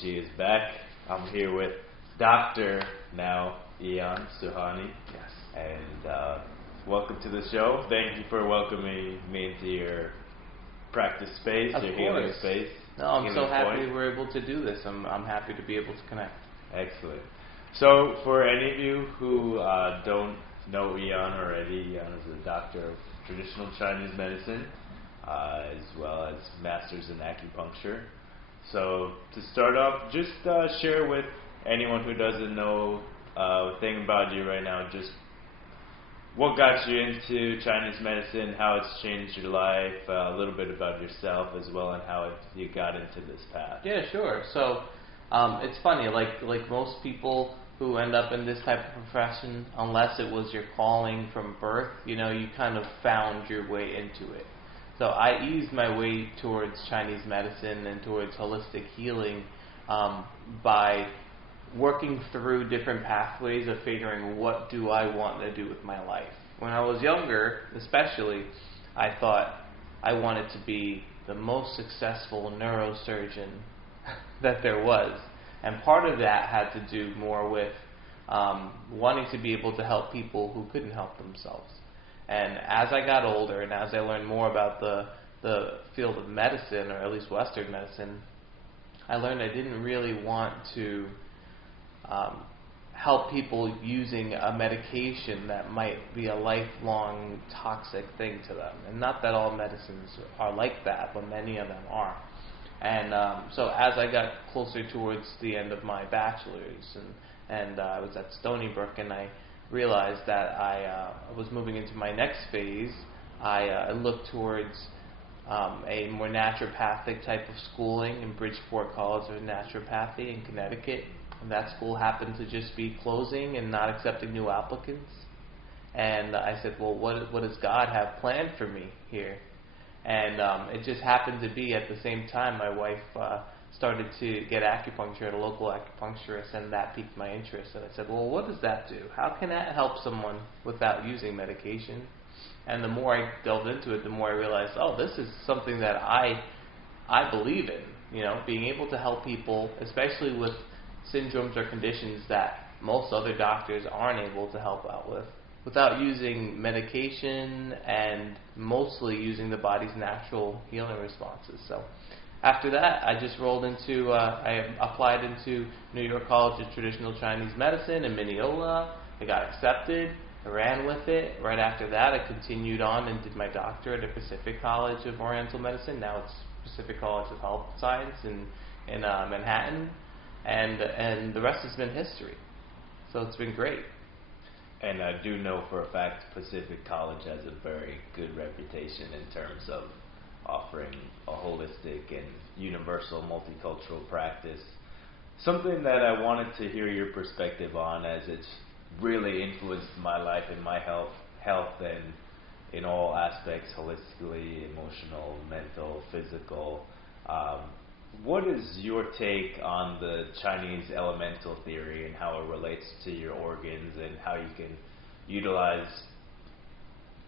she is back. I'm here with Dr. now Eon Suhanee. Yes. And welcome to the show. Thank you for welcoming me into your practice space, Of your course. healing space. No, I'm so happy point. we're able to do this. I'm happy to be able to connect. Excellent. So, for any of you who don't know Eon already, Eon is a doctor of traditional Chinese medicine, as well as masters in acupuncture. So, to start off, just share with anyone who doesn't know a thing about you right now, just what got you into Chinese medicine, how it's changed your life, a little bit about yourself as well, and how you got into this path. Yeah, sure. So, it's funny, like most people who end up in this type of profession, unless it was your calling from birth, you kind of found your way into it. So I eased my way towards Chinese medicine and towards holistic healing by working through different pathways of figuring what do I want to do with my life. When I was younger, especially, I thought I wanted to be the most successful neurosurgeon that there was. And part of that had to do more with wanting to be able to help people who couldn't help themselves. And as I got older and as I learned more about the field of medicine, or at least Western medicine, I learned I didn't really want to help people using a medication that might be a lifelong toxic thing to them. And not that all medicines are like that, but many of them are. And so as I got closer towards the end of my bachelor's, and I was at Stony Brook, and I realized that I was moving into my next phase, I looked towards a more naturopathic type of schooling in Bridgeport College of Naturopathy in Connecticut. And that school happened to just be closing and not accepting new applicants. And I said, well, what does God have planned for me here? And it just happened to be at the same time my wife started to get acupuncture at a local acupuncturist, and that piqued my interest. And I said, well, what does that do? How can that help someone without using medication? And the more I delved into it, the more I realized, oh, this is something that I believe in. Being able to help people, especially with syndromes or conditions that most other doctors aren't able to help out with, without using medication and mostly using the body's natural healing responses. So after that, I just rolled into, I applied into New York College of Traditional Chinese Medicine in Mineola. I got accepted. I ran with it. Right after that, I continued on and did my doctorate at Pacific College of Oriental Medicine. Now it's Pacific College of Health Science in Manhattan. And the rest has been history. So it's been great. And I do know for a fact Pacific College has a very good reputation in terms of offering a holistic and universal multicultural practice. Something that I wanted to hear your perspective on, as it's really influenced my life and my health and in all aspects, holistically, emotional, mental, physical. What is your take on the Chinese elemental theory and how it relates to your organs, and how you can utilize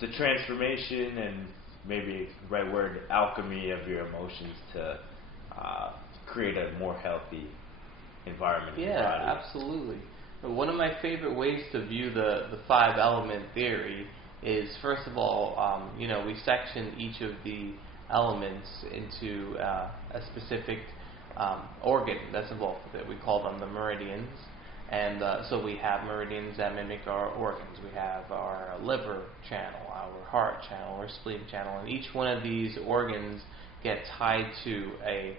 the transformation and maybe, right word, alchemy of your emotions to create a more healthy environment in your body? Yeah, absolutely. One of my favorite ways to view the five element theory is, first of all, we section each of the elements into a specific organ that's involved with it. We call them the meridians. And so we have meridians that mimic our organs. We have our liver channel, our heart channel, our spleen channel, and each one of these organs get tied to a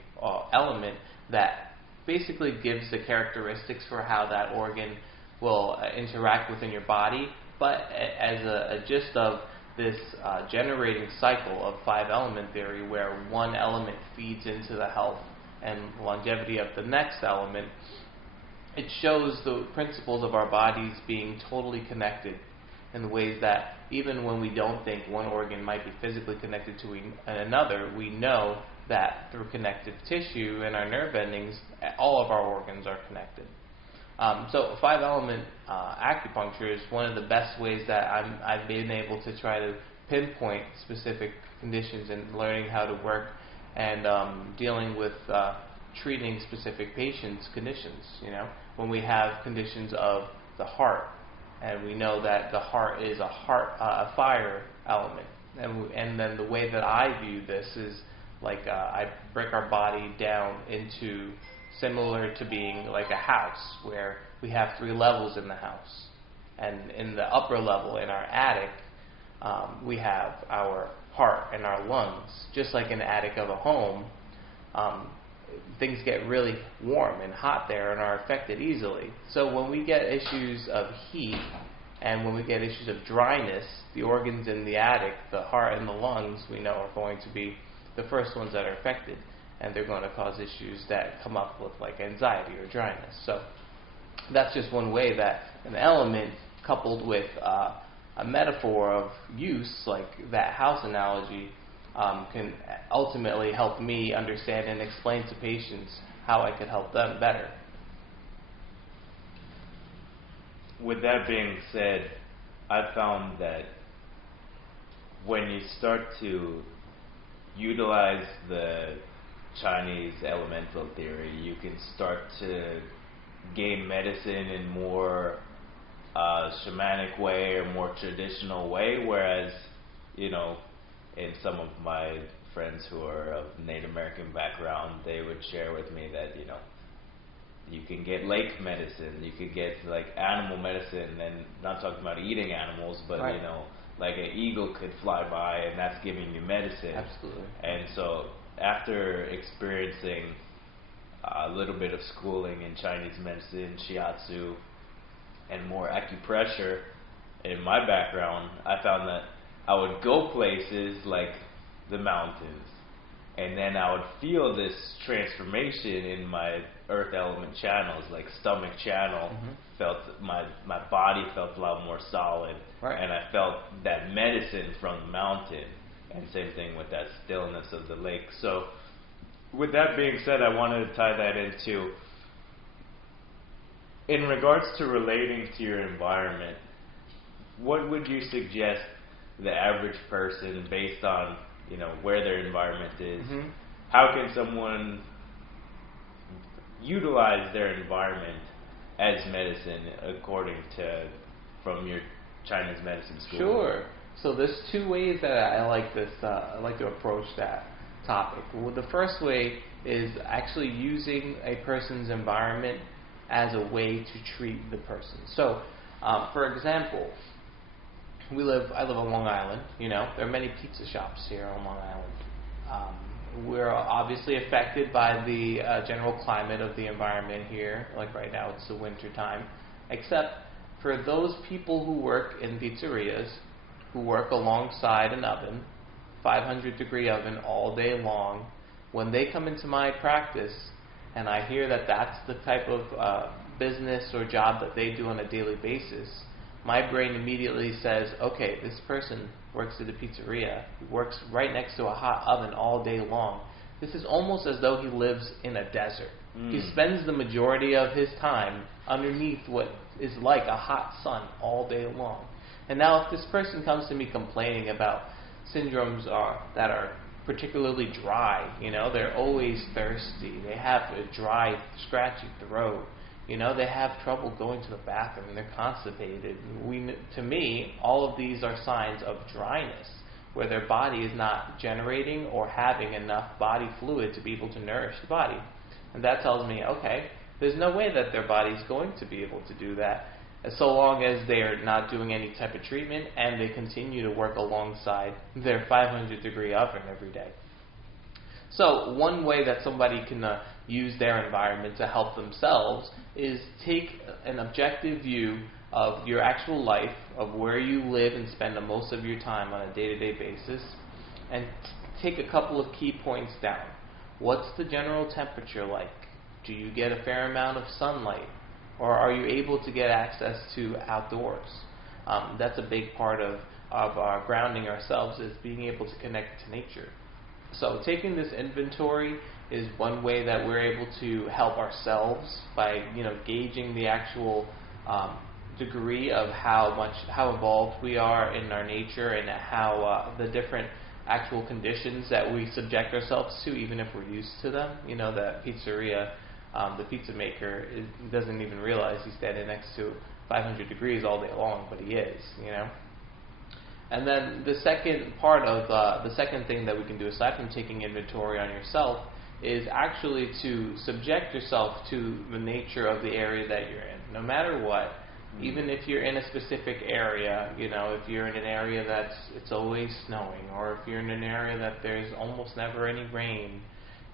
element that basically gives the characteristics for how that organ will interact within your body. But as a gist of this generating cycle of five element theory, where one element feeds into the health and longevity of the next element, it shows the principles of our bodies being totally connected in the ways that even when we don't think one organ might be physically connected to another, we know that through connective tissue and our nerve endings, all of our organs are connected. So five-element acupuncture is one of the best ways that I've been able to try to pinpoint specific conditions and learning how to work and dealing with treating specific patients' conditions. When we have conditions of the heart, and we know that the heart is a fire element, and then the way that I view this is like I break our body down into similar to being like a house where we have 3 levels in the house, and in the upper level in our attic we have our heart and our lungs. Just like in the attic of a home, things get really warm and hot there and are affected easily. So when we get issues of heat and when we get issues of dryness, the organs in the attic, the heart and the lungs, we know are going to be the first ones that are affected, and they're going to cause issues that come up with like anxiety or dryness. So that's just one way that an element coupled with a metaphor of use, like that house analogy, can ultimately help me understand and explain to patients how I could help them better. With that being said, I found that when you start to utilize the Chinese elemental theory, you can start to gain medicine in more shamanic way or more traditional way, whereas, in some of my friends who are of Native American background, they would share with me that, you can get lake medicine, you could get like animal medicine, and not talking about eating animals, but right. Like an eagle could fly by and that's giving you medicine. Absolutely. And so after experiencing a little bit of schooling in Chinese medicine, shiatsu, and more acupressure in my background, I found that I would go places like the mountains, and then I would feel this transformation in my earth element channels, like stomach channel. Felt my body felt a lot more solid, right. And I felt that medicine from the mountain, and same thing with that stillness of the lake. So with that being said, I wanted to tie that into, in regards to relating to your environment, what would you suggest the average person, based on where their environment is, how can someone utilize their environment as medicine according to from your Chinese medicine school? Sure. So there's 2 ways that I like this. I like to approach that topic. Well, the first way is actually using a person's environment as a way to treat the person. So, for example, I live on Long Island. There are many pizza shops here on Long Island. We're obviously affected by the general climate of the environment here. Like right now, it's the winter time. Except for those people who work in pizzerias, who work alongside an oven, 500-degree oven all day long, when they come into my practice and I hear that that's the type of business or job that they do on a daily basis, my brain immediately says, okay, this person works at a pizzeria. He works right next to a hot oven all day long. This is almost as though he lives in a desert. He spends the majority of his time underneath what is like a hot sun all day long. And now if this person comes to me complaining about syndromes that are particularly dry, they're always thirsty, they have a dry, scratchy throat, they have trouble going to the bathroom, and they're constipated. To me, all of these are signs of dryness, where their body is not generating or having enough body fluid to be able to nourish the body. And that tells me, okay, there's no way that their body's going to be able to do that, so long as they are not doing any type of treatment and they continue to work alongside their 500-degree oven every day. So one way that somebody can use their environment to help themselves is take an objective view of your actual life, of where you live and spend the most of your time on a day-to-day basis, and take a couple of key points down. What's the general temperature like? Do you get a fair amount of sunlight? Or are you able to get access to outdoors? That's a big part of our grounding ourselves, is being able to connect to nature. So taking this inventory is one way that we're able to help ourselves by gauging the actual degree of how involved we are in our nature, and how the different actual conditions that we subject ourselves to, even if we're used to them. You know, that pizzeria, the pizza maker doesn't even realize he's standing next to 500 degrees all day long, but he is, you know. And then the second part of the second thing that we can do, aside from taking inventory on yourself, is actually to subject yourself to the nature of the area that you're in. No matter what, even if you're in a specific area, you know, if you're in an area it's always snowing, or if you're in an area that there's almost never any rain,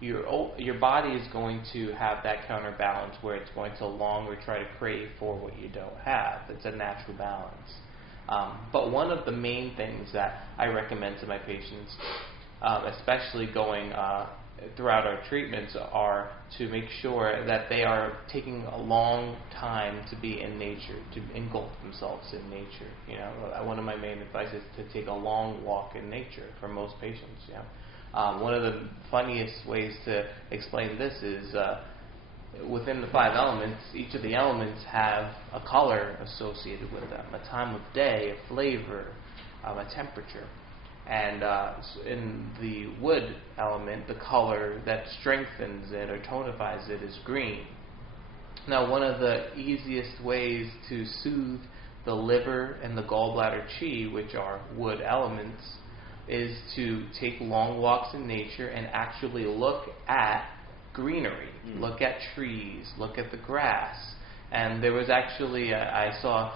your body is going to have that counterbalance where it's going to long or try to crave for what you don't have. It's a natural balance. But one of the main things that I recommend to my patients, especially going throughout our treatments, are to make sure that they are taking a long time to be in nature, to engulf themselves in nature. You know, one of my main advice is to take a long walk in nature for most patients. You know, one of the funniest ways to explain this is within the 5 elements, each of the elements have a color associated with them, a time of day, a flavor, a temperature. And in the wood element, the color that strengthens it or tonifies it is green. Now, one of the easiest ways to soothe the liver and the gallbladder chi, which are wood elements, is to take long walks in nature and actually look at greenery, look at trees, look at the grass. And there was actually, I saw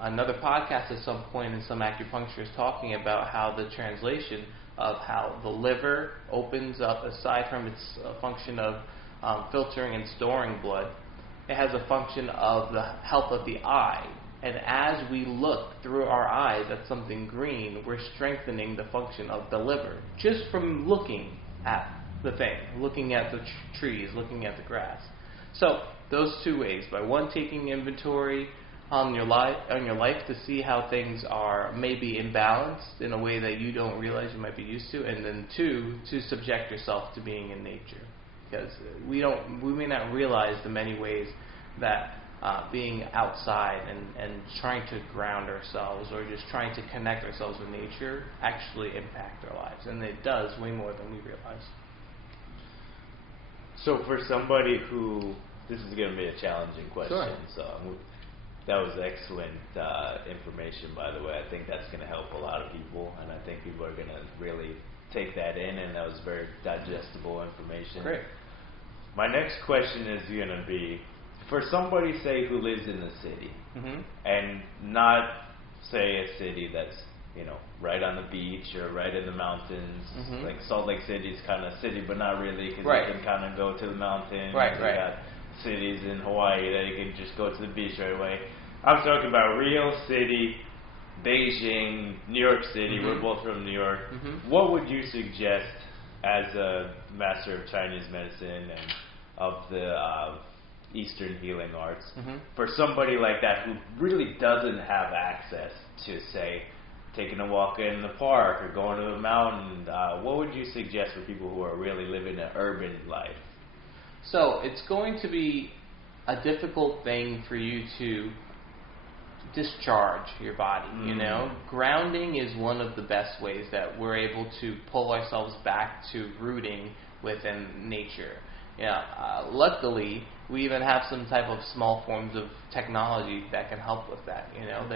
another podcast at some point, and some acupuncturists talking about how the translation of how the liver opens up, aside from its function of filtering and storing blood, it has a function of the health of the eye. And as we look through our eyes at something green, we're strengthening the function of the liver, just from looking at the thing, looking at the trees, looking at the grass. So those 2 ways: by one, taking inventory on your life to see how things are maybe imbalanced in a way that you don't realize you might be used to, and then 2, to subject yourself to being in nature, because we may not realize the many ways that being outside and trying to ground ourselves, or just trying to connect ourselves with nature, actually impact our lives, and it does way more than we realize. So for somebody who, this is going to be a challenging question, Sure. So that was excellent information, by the way. I think that's going to help a lot of people, and I think people are going to really take that in, and that was very digestible information. Great. My next question is going to be, for somebody, say, who lives in the city, and not, say, a city that's, you know, right on the beach or right in the mountains, like Salt Lake City is kind of city, but not really, because you can kind of go to the mountains. Right. You got cities in Hawaii that you can just go to the beach right away. I'm talking about real city, Beijing, New York City. We're both from New York. What would you suggest, as a master of Chinese medicine and of the Eastern healing arts, for somebody like that who really doesn't have access to, say, taking a walk in the park or going to the mountain? What would you suggest for people who are really living an urban life? So it's going to be a difficult thing for you to discharge your body. You know, grounding is one of the best ways that we're able to pull ourselves back to rooting within nature. Luckily, we even have some type of small forms of technology that can help with that. You know,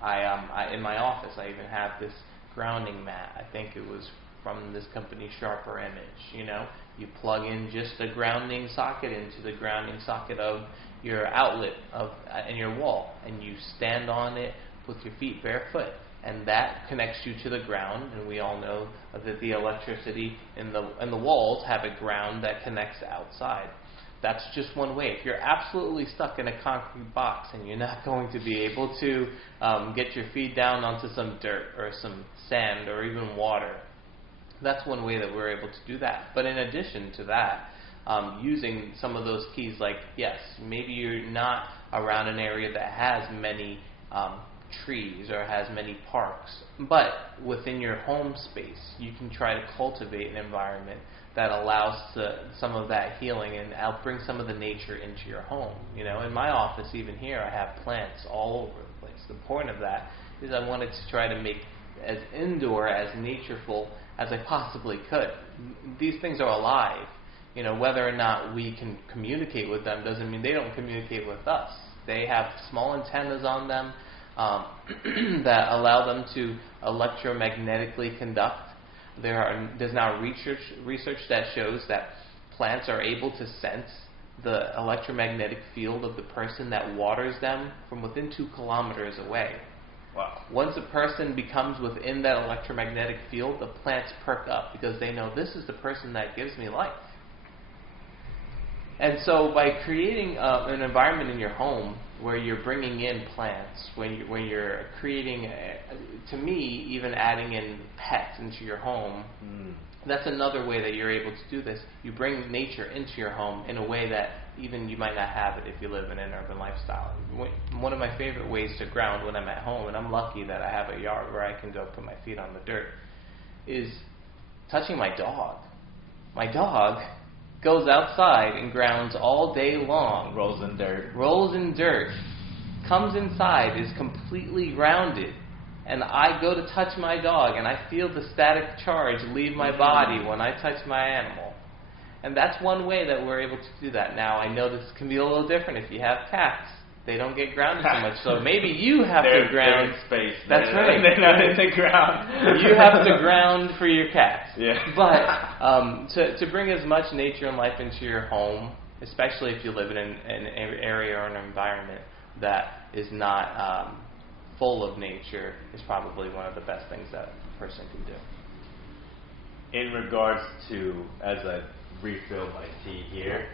I in my office, I even have this grounding mat. I think it was from this company, Sharper Image. You know, you plug in just a grounding socket into the grounding socket of your outlet in your wall, and you stand on it with your feet barefoot, and that connects you to the ground. And we all know that the electricity in the walls have a ground that connects outside. That's just one way. If you're absolutely stuck in a concrete box and you're not going to be able to get your feet down onto some dirt or some sand or even water, that's one way that we're able to do that. But in addition to that, using some of those keys, like, yes, maybe you're not around an area that has many trees or has many parks, but within your home space, you can try to cultivate an environment that allows some of that healing, and I'll bring some of the nature into your home. You know, in my office, even here, I have plants all over the place. The point of that is I wanted to try to make as indoor, as natureful as I possibly could. These things are alive. You know, whether or not we can communicate with them doesn't mean they don't communicate with us. They have small antennas on them that allow them to electromagnetically conduct. There's now research that shows that plants are able to sense the electromagnetic field of the person that waters them from within 2 kilometers away. Wow. Once a person becomes within that electromagnetic field, the plants perk up because they know this is the person that gives me life. And so by creating an environment in your home where you're bringing in plants, when you're creating, to me, even adding in pets into your home, that's another way that you're able to do this. You bring nature into your home in a way that even you might not have it if you live in an urban lifestyle. One of my favorite ways to ground when I'm at home, and I'm lucky that I have a yard where I can go put my feet on the dirt, is touching my dog. My dog goes outside and grounds all day long. Rolls in dirt. Comes inside, is completely grounded. And I go to touch my dog, and I feel the static charge leave my body when I touch my animal. And that's one way that we're able to do that. Now, I know this can be a little different if you have cats. They don't get grounded so much, so maybe you have to ground. They're in space. That's right. They're not in the ground. You have to ground for your cats. Yeah. But to bring as much nature and life into your home, especially if you live in an area or an environment that is not full of nature, is probably one of the best things that a person can do. In regards to, as I refill my tea here,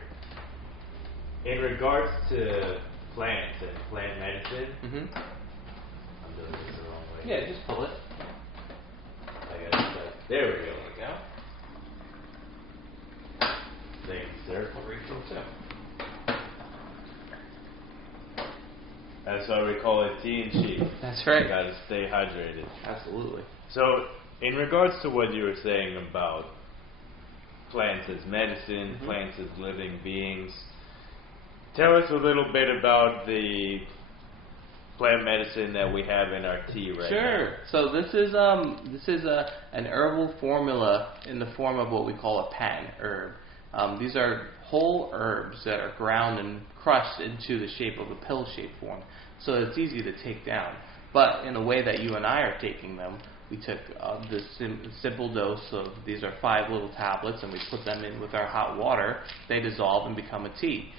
in regards to plants and plant medicine, I'm doing this the wrong way. Yeah, just pull it. I gotta start. There we go. Thank you, sir. I'll refill too. That's why we call it tea and cheek. That's right. You gotta stay hydrated. Absolutely. So, in regards to what you were saying about plants as medicine, plants as living beings, tell us a little bit about the plant medicine that we have in our tea right now. Sure. So this is an herbal formula in the form of what we call a patent herb. These are whole herbs that are ground and crushed into the shape of a pill-shaped form, so it's easy to take down. But in the way that you and I are taking them, we took this simple dose of, these are 5 little tablets, and we put them in with our hot water. They dissolve and become a tea.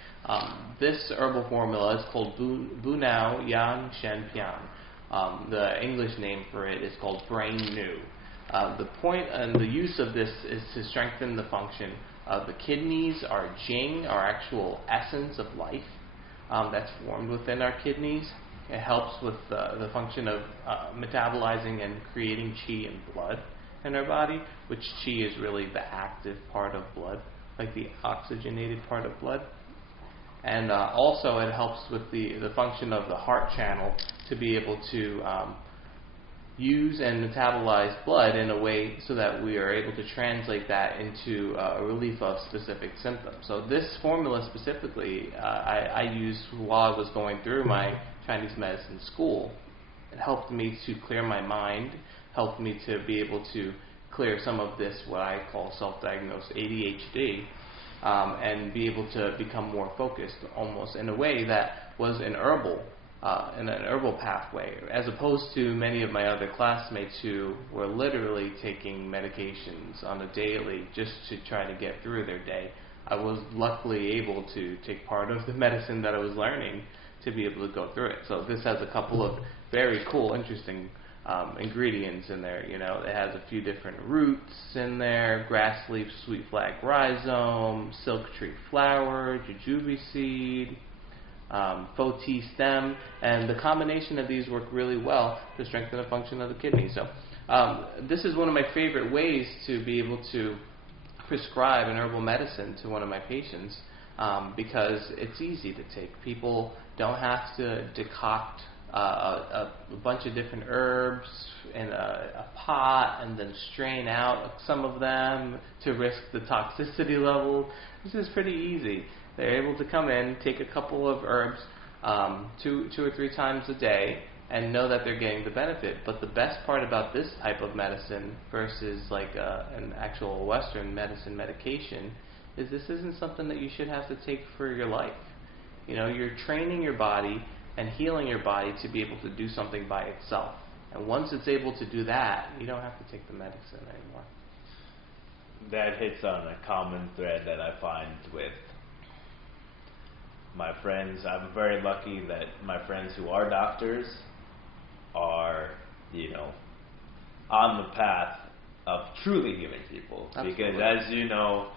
This herbal formula is called Bu Nao Yan Shen Pian. The English name for it is called Brain New. The point and the use of this is to strengthen the function of the kidneys, our Jing, our actual essence of life that's formed within our kidneys. It helps with the function of metabolizing and creating qi in blood in our body, which qi is really the active part of blood, like the oxygenated part of blood. And also it helps with the function of the heart channel to be able to use and metabolize blood in a way so that we are able to translate that into a relief of specific symptoms. So this formula specifically I used while I was going through my Chinese medicine school. It helped me to clear my mind, helped me to be able to clear some of this, what I call self-diagnosed ADHD, and be able to become more focused, almost in a way that was an herbal pathway, as opposed to many of my other classmates who were literally taking medications on a daily just to try to get through their day. I was luckily able to take part of the medicine that I was learning to be able to go through it. So this has a couple of very cool, interesting ingredients in there. You know, it has a few different roots in there: grass leaf, sweet flag rhizome, silk tree flower, jujube seed, faux tea stem, and the combination of these work really well to strengthen the function of the kidney. So this is one of my favorite ways to be able to prescribe an herbal medicine to one of my patients, because it's easy to take. People don't have to decoct a bunch of different herbs in a pot and then strain out some of them to risk the toxicity level. This is pretty easy. They're able to come in, take a couple of herbs 2 or 3 times a day, and know that they're getting the benefit. But the best part about this type of medicine versus like an actual Western medicine medication is this isn't something that you should have to take for your life. You know, you're training your body and healing your body to be able to do something by itself. And once it's able to do that, you don't have to take the medicine anymore. That hits on a common thread that I find with my friends. I'm very lucky that my friends who are doctors are, you know, on the path of truly healing people. Absolutely. Because as you know,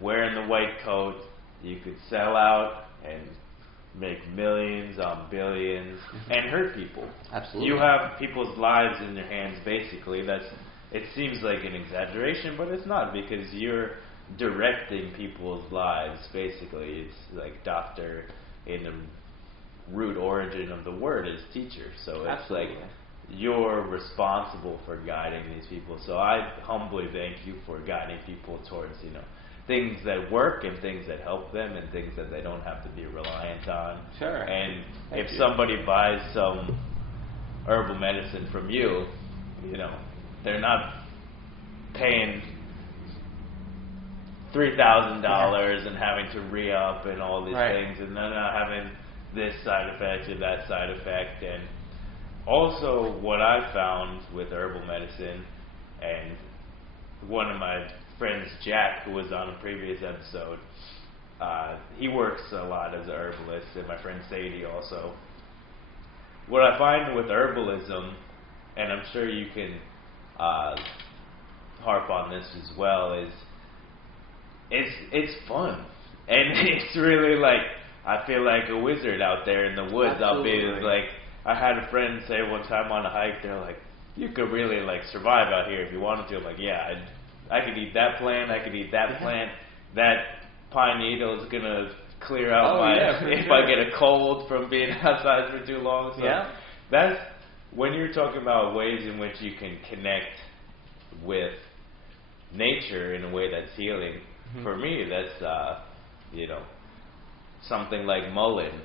wearing the white coat, you could sell out and make millions on billions and hurt people. Absolutely. You have people's lives in your hands, basically. It seems like an exaggeration, but it's not, because you're directing people's lives, basically. It's like doctor in the root origin of the word is teacher. So it's Absolutely. like you're responsible for guiding these people. So I humbly thank you for guiding people towards, you know, things that work and things that help them and things that they don't have to be reliant on. Sure. And Thank if you. somebody buys some herbal medicine from you, you know, they're not paying $3,000 and having to re-up and all these Right. things, and they're not having this side effect or that side effect. And also what I found with herbal medicine, and one of my friends, Jack, who was on a previous episode, he works a lot as a herbalist, and my friend Sadie also. What I find with herbalism, and I'm sure you can harp on this as well, is it's fun. And it's really like, I feel like a wizard out there in the woods. Absolutely. I'll be like, I had a friend say one time on a hike, they're like, you could really like survive out here if you wanted to. I'm like, yeah, I could eat that plant, I could eat that plant. That pine needle is going to clear out if I get a cold from being outside for too long. So that's, when you're talking about ways in which you can connect with nature in a way that's healing, for me, that's, you know, something like mullein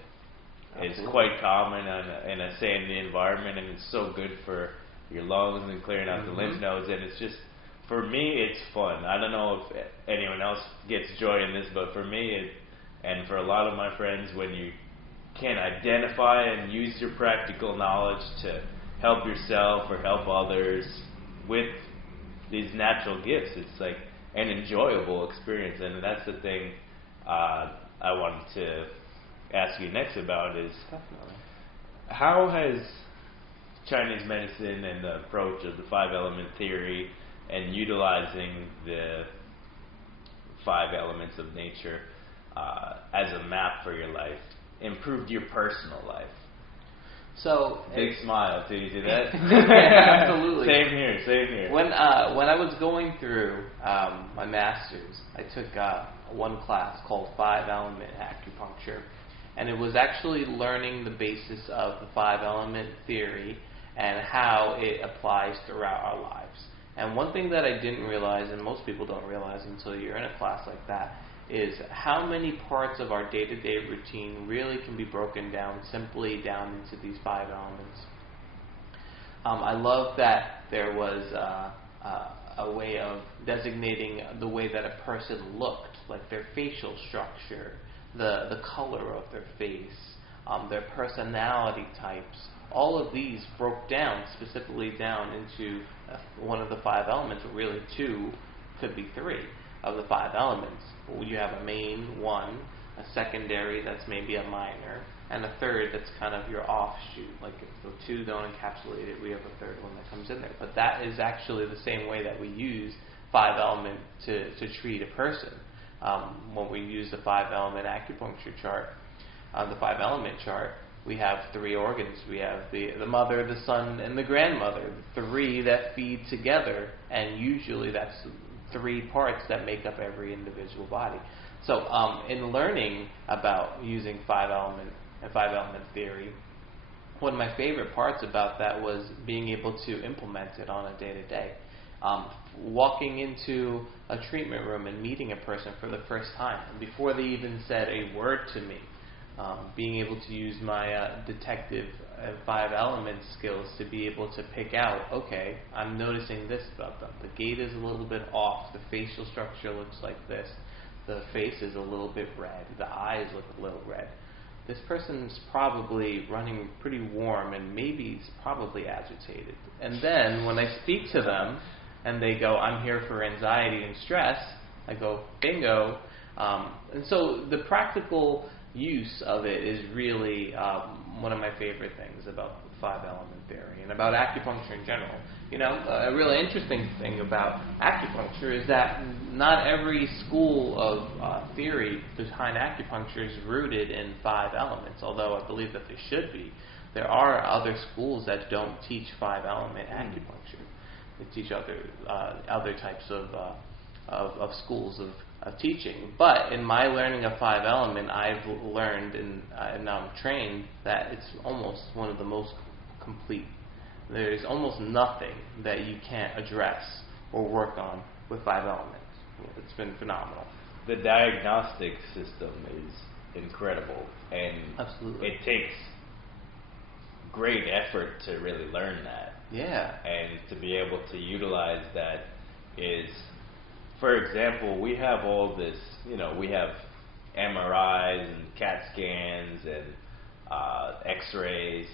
is quite common in a sandy environment, and it's so good for your lungs and clearing out the lymph nodes. And it's just, for me, it's fun. I don't know if anyone else gets joy in this, but for me, and for a lot of my friends, when you can identify and use your practical knowledge to help yourself or help others with these natural gifts, it's like an enjoyable experience. And that's the thing I wanted to ask you next about is, how has Chinese medicine and the approach of the 5-element theory and utilizing the 5 elements of nature as a map for your life improved your personal life? So big smile. Did you do that? Absolutely. Same here. When I was going through my master's, I took one class called 5-element acupuncture, and it was actually learning the basis of the 5-element theory and how it applies throughout our lives. And one thing that I didn't realize, and most people don't realize until you're in a class like that, is how many parts of our day-to-day routine really can be broken down simply down into these 5 elements. I love that there was a way of designating the way that a person looked, like their facial structure, the color of their face, their personality types. All of these broke down, specifically down into one of the 5 elements, or really 2, could be 3 of the 5 elements. You have a main one, a secondary that's maybe a minor, and a third that's kind of your offshoot. Like if the 2 don't encapsulate it, we have a third one that comes in there. But that is actually the same way that we use 5-element to treat a person. When we use the 5-element acupuncture chart, the 5-element chart, we have 3 organs. We have the mother, the son, and the grandmother. 3 that feed together, and usually that's 3 parts that make up every individual body. So in learning about using 5-element and 5-element theory, one of my favorite parts about that was being able to implement it on a day-to-day. Walking into a treatment room and meeting a person for the first time, before they even said a word to me, being able to use my detective five element skills to be able to pick out, okay, I'm noticing this about them. The gait is a little bit off. The facial structure looks like this. The face is a little bit red. The eyes look a little red. This person's probably running pretty warm and maybe he's probably agitated. And then when I speak to them and they go, I'm here for anxiety and stress, I go, bingo. And so the practical use of it is really one of my favorite things about five-element theory and about acupuncture in general. You know, a really interesting thing about acupuncture is that not every school of theory behind acupuncture is rooted in five elements, although I believe that they should be. There are other schools that don't teach five-element acupuncture. They teach other types of schools of teaching. But in my learning of five element, I've learned and now I'm trained that it's almost one of the most complete. There's almost nothing that you can't address or work on with five elements. It's been phenomenal. The diagnostic system is incredible, and absolutely, it takes great effort to really learn that. Yeah. And to be able to utilize that is, for example, we have all this, we have MRIs and CAT scans and X-rays,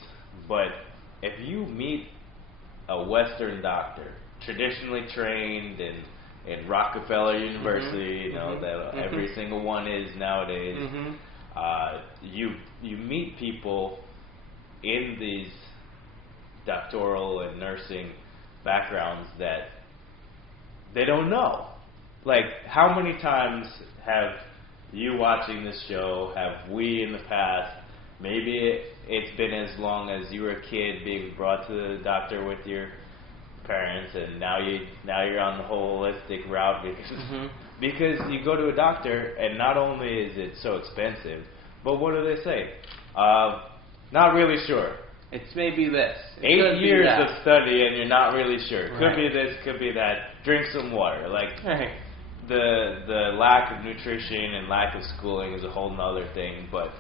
but if you meet a Western doctor, traditionally trained in Rockefeller University, that every single one is nowadays, you meet people in these doctoral and nursing backgrounds that they don't know. Like, how many times have you watching this show, have we in the past, maybe it's been as long as you were a kid being brought to the doctor with your parents, and now you're on the holistic route because you go to a doctor, and not only is it so expensive, but what do they say? Not really sure. It's maybe this. 8 years of study and you're not really sure. Could Right. be this, could be that. Drink some water. Like, Right. the lack of nutrition and lack of schooling is a whole nother thing, but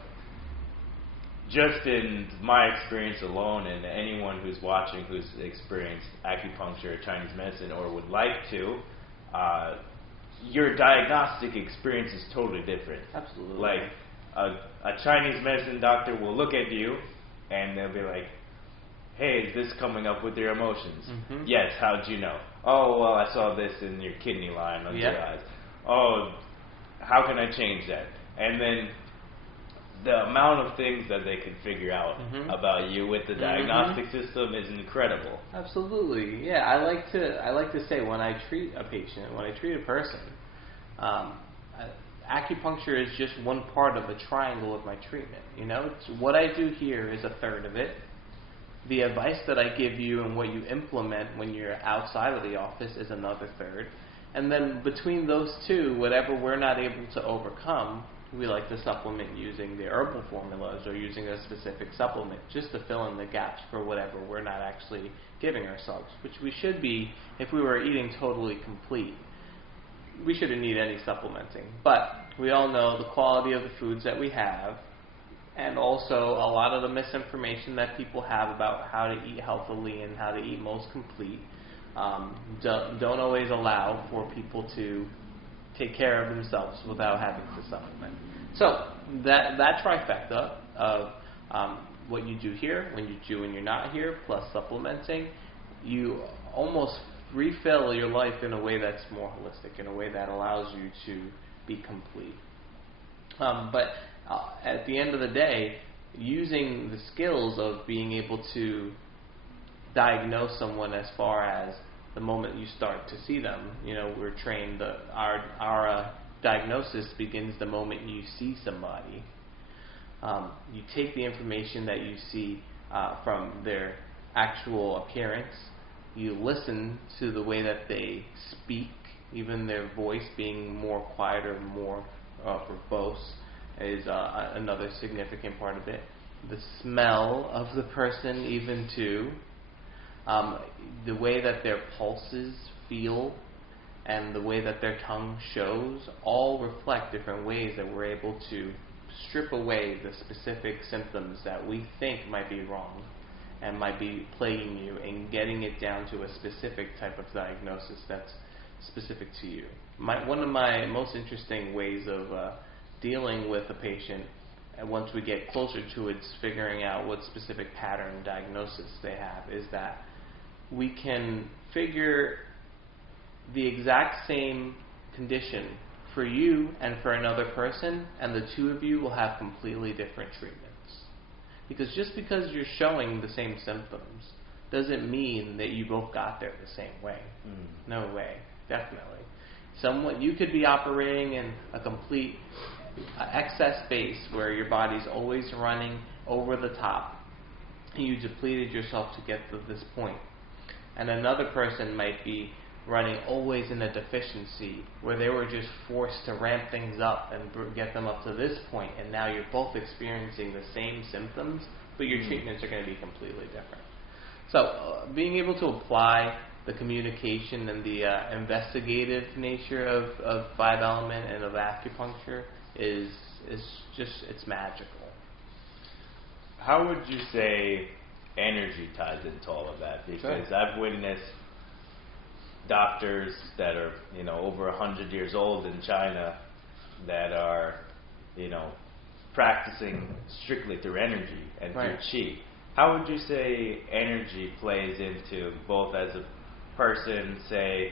just in my experience alone, and anyone who's watching who's experienced acupuncture or Chinese medicine or would like to, your diagnostic experience is totally different. Absolutely. Like, a Chinese medicine doctor will look at you and they'll be like, hey, is this coming up with your emotions? Yes, how'd you know? Oh, well, I saw this in your kidney line under your eyes. Oh, how can I change that? And then the amount of things that they can figure out about you with the diagnostic system is incredible. Absolutely, yeah. I like to say when I treat a patient, when I treat a person, acupuncture is just one part of a triangle of my treatment. What I do here is a third of it. The advice that I give you and what you implement when you're outside of the office is another third. And then between those two, whatever we're not able to overcome, we like to supplement using the herbal formulas or using a specific supplement just to fill in the gaps for whatever we're not actually giving ourselves, which we should be if we were eating totally complete. We shouldn't need any supplementing. But we all know the quality of the foods that we have, and also a lot of the misinformation that people have about how to eat healthily and how to eat most complete don't always allow for people to take care of themselves without having to supplement. So that trifecta of what you do here, when you do when you're not here, plus supplementing, you almost refill your life in a way that's more holistic, in a way that allows you to be complete. But at the end of the day, using the skills of being able to diagnose someone as far as the moment you start to see them, we're trained that our diagnosis begins the moment you see somebody. You take the information that you see from their actual appearance. You listen to the way that they speak, even their voice being more quiet or more verbose is another significant part of it. The smell of the person, even too. The way that their pulses feel and the way that their tongue shows all reflect different ways that we're able to strip away the specific symptoms that we think might be wrong and might be plaguing you, and getting it down to a specific type of diagnosis that's specific to you. One of my most interesting ways of dealing with a patient, and once we get closer to it, figuring out what specific pattern diagnosis they have, is that we can figure the exact same condition for you and for another person, and the two of you will have completely different treatments. Because just because you're showing the same symptoms doesn't mean that you both got there the same way. No way, definitely. You could be operating in a complete excess base where your body's always running over the top, and you depleted yourself to get to this point. And another person might be running always in a deficiency where they were just forced to ramp things up and get them up to this point, and now you're both experiencing the same symptoms, but your treatments are going to be completely different. So being able to apply the communication and the investigative nature of 5-element and of acupuncture is just, it's magical. How would you say energy ties into all of that? Because I've witnessed doctors that are, over 100 years old in China that are, practicing strictly through energy and through qi. How would you say energy plays into both as a person, say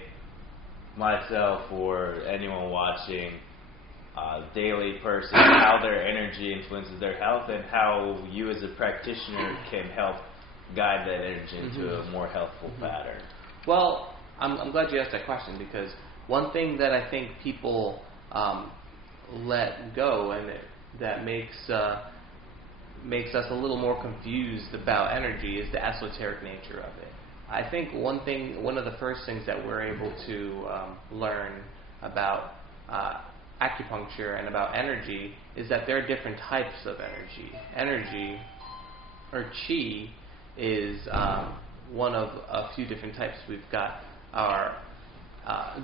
myself or anyone watching, daily person, how their energy influences their health, and how you as a practitioner can help guide that energy into a more healthful pattern? Well, I'm glad you asked that question, because one thing that I think people let go, and that makes us a little more confused about energy, is the esoteric nature of it. I think one of the first things that we're able to learn about acupuncture and about energy is that there are different types of energy. Energy, or qi, is one of a few different types. We've got our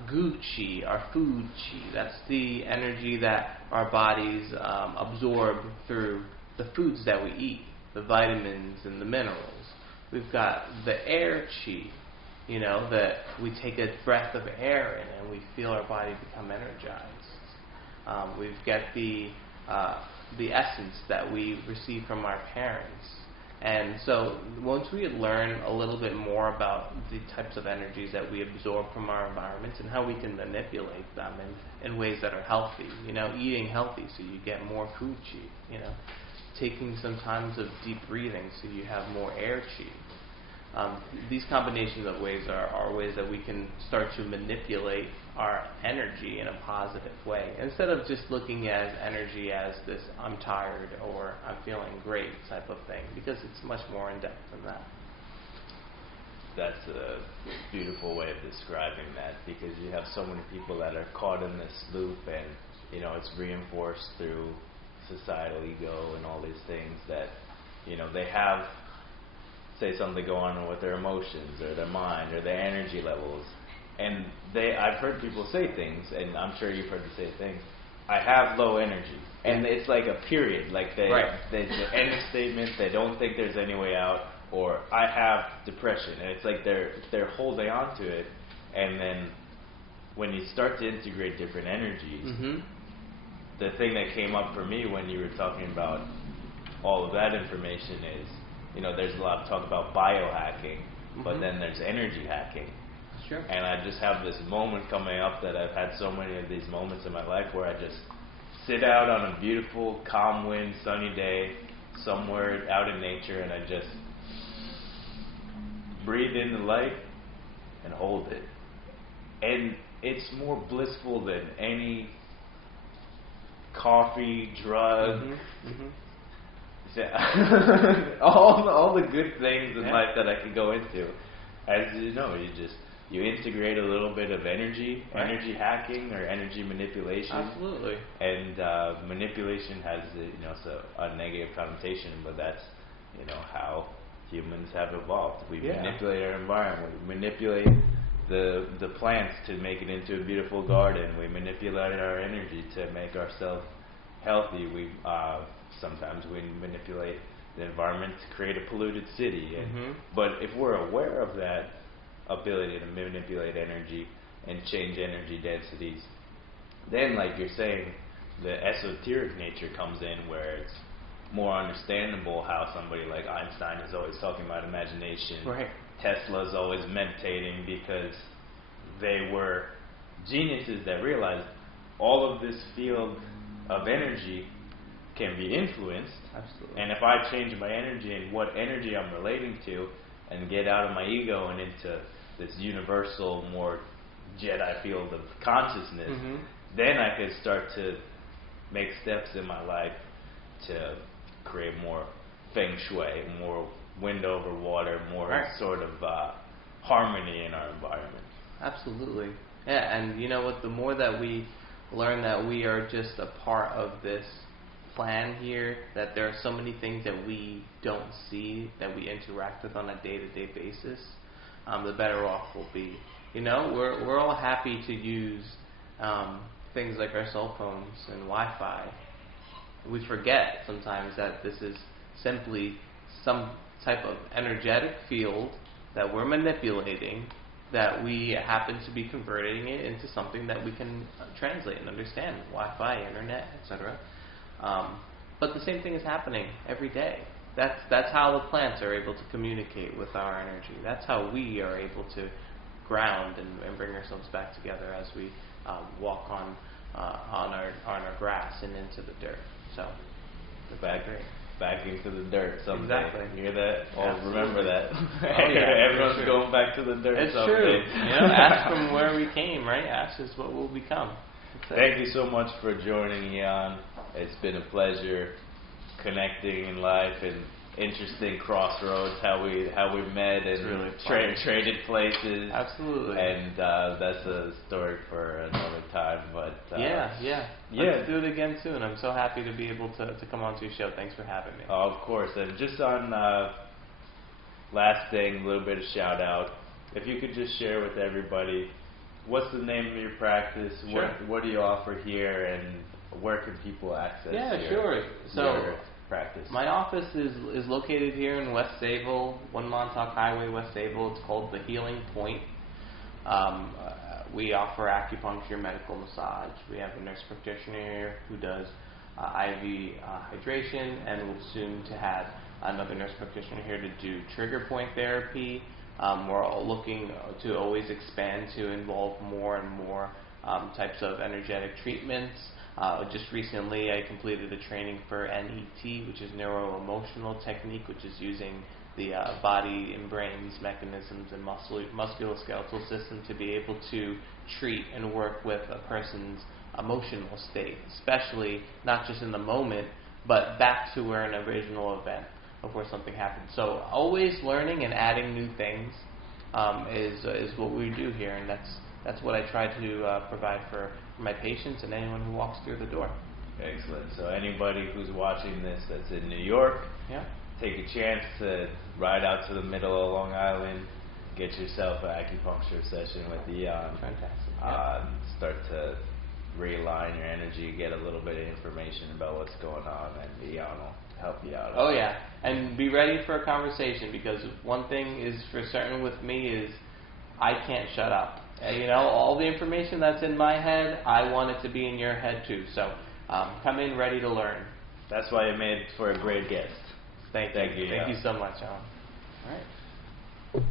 gu qi, our food qi. That's the energy that our bodies absorb through the foods that we eat, the vitamins and the minerals. We've got the air qi, that we take a breath of air in and we feel our body become energized. We've got the essence that we receive from our parents. And so once we learn a little bit more about the types of energies that we absorb from our environments and how we can manipulate them in ways that are healthy, eating healthy so you get more food qi, taking some times of deep breathing so you have more air qi. These combinations of ways are ways that we can start to manipulate our energy in a positive way, instead of just looking at energy as this I'm tired or I'm feeling great type of thing, because it's much more in depth than that. That's a beautiful way of describing that, because you have so many people that are caught in this loop, and it's reinforced through societal ego and all these things that they have, say, something go on with their emotions or their mind or their energy levels. And I've heard people say things, and I'm sure you've heard them say things, I have low energy. And it's like a period. Like they the end of statement, they don't think there's any way out, or I have depression. And it's like they're holding on to it. And then when you start to integrate different energies, the thing that came up for me when you were talking about all of that information is, there's a lot of talk about biohacking, but then there's energy hacking. Sure. And I just have this moment coming up that I've had so many of these moments in my life where I just sit out on a beautiful, calm wind, sunny day, somewhere out in nature, and I just breathe in the light and hold it. And it's more blissful than any coffee, drug, all the good things in life that I could go into. As you integrate a little bit of energy hacking or energy manipulation. Absolutely. And manipulation has a negative connotation, but that's how humans have evolved. We manipulate our environment. We manipulate the plants to make it into a beautiful garden. We manipulate our energy to make ourselves healthy, we sometimes we manipulate the environment to create a polluted city. And, but if we're aware of that ability to manipulate energy and change energy densities, then, like you're saying, the esoteric nature comes in, where it's more understandable how somebody like Einstein is always talking about imagination. Right. Tesla's always meditating, because they were geniuses that realized all of this field of energy can be influenced. Absolutely. And if I change my energy and what energy I'm relating to, and get out of my ego and into this universal, more Jedi field of consciousness, then I could start to make steps in my life to create more feng shui, more wind over water, more sort of harmony in our environment. Absolutely. Yeah, and you know what, the more that we learn that we are just a part of this plan here, that there are so many things that we don't see, that we interact with on a day-to-day basis, the better off we'll be. You know, we're all happy to use things like our cell phones and Wi-Fi. We forget sometimes that this is simply some type of energetic field that we're manipulating, that we happen to be converting it into something that we can translate and understand, Wi-Fi, internet, etc. But the same thing is happening every day. That's how the plants are able to communicate with our energy. That's how we are able to ground and bring ourselves back together as we walk on our grass and into the dirt. So, back into the dirt someday. Exactly. You hear that? Oh, remember that. Oh, yeah, Everyone's going back to the dirt it's someday. True. You know, ask from where we came, right? Ask is what we'll become. Thank you so much for joining, Eon. It's been a pleasure connecting in life and interesting crossroads, how we met and really traded places. Absolutely. And that's a story for another time. But let's do it again soon. I'm so happy to be able to come onto your show. Thanks for having me. Oh, of course. And just on last thing, a little bit of shout out. If you could just share with everybody, what's the name of your practice? Sure. What do you offer here, and where can people access your practice? My office is located here in West Sayville, 1 Montauk Highway, West Sayville. It's called The Healing Point. We offer acupuncture, medical massage. We have a nurse practitioner here who does IV hydration, and we'll soon to have another nurse practitioner here to do trigger point therapy. We're all looking to always expand to involve more and more types of energetic treatments. Just recently I completed a training for NET, which is neuro-emotional technique, which is using the body and brain's mechanisms and musculoskeletal system to be able to treat and work with a person's emotional state, especially not just in the moment, but back to where an original event of where something happened. So always learning and adding new things is what we do here, and that's what I try to provide for my patients and anyone who walks through the door. Excellent. So anybody who's watching this that's in New York, take a chance to ride out to the middle of Long Island, get yourself an acupuncture session with Eon. Fantastic. Start to realign your energy, get a little bit of information about what's going on, and Eon will help you out. Oh yeah, and be ready for a conversation, because one thing is for certain with me is I can't shut up. You know, all the information that's in my head, I want it to be in your head too. So come in ready to learn. That's why you made for a great guest. Thank you. Thank you so much, Alan. All right.